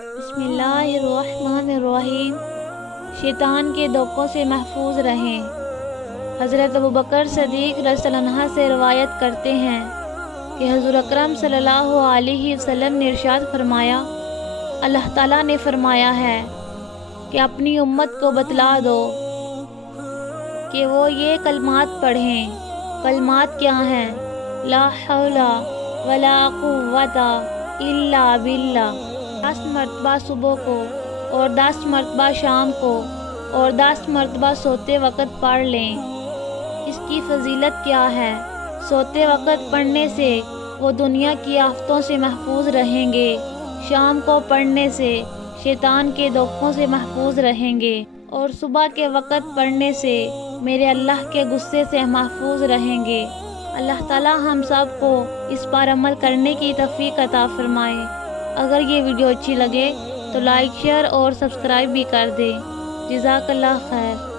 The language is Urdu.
بسم اللہ الرحمن الرحیم۔ شیطان کے دھوکوں سے محفوظ رہیں۔ حضرت ابوبکر صدیق رضی اللہ عنہ سے روایت کرتے ہیں کہ حضور اکرم صلی اللہ علیہ وسلم نے ارشاد فرمایا، اللہ تعالیٰ نے فرمایا ہے کہ اپنی امت کو بتلا دو کہ وہ یہ کلمات پڑھیں۔ کلمات کیا ہیں؟ لا حول ولا قوت الا باللہ۔ 10 مرتبہ صبح کو اور 10 مرتبہ شام کو اور 10 مرتبہ سوتے وقت پڑھ لیں۔ اس کی فضیلت کیا ہے؟ سوتے وقت پڑھنے سے وہ دنیا کی آفتوں سے محفوظ رہیں گے، شام کو پڑھنے سے شیطان کے دھوکوں سے محفوظ رہیں گے، اور صبح کے وقت پڑھنے سے میرے اللہ کے غصے سے محفوظ رہیں گے۔ اللہ تعالیٰ ہم سب کو اس پر عمل کرنے کی توفیق عطا فرمائے۔ اگر یہ ویڈیو اچھی لگے تو لائک، شیئر اور سبسکرائب بھی کر دیں۔ جزاک اللہ خیر۔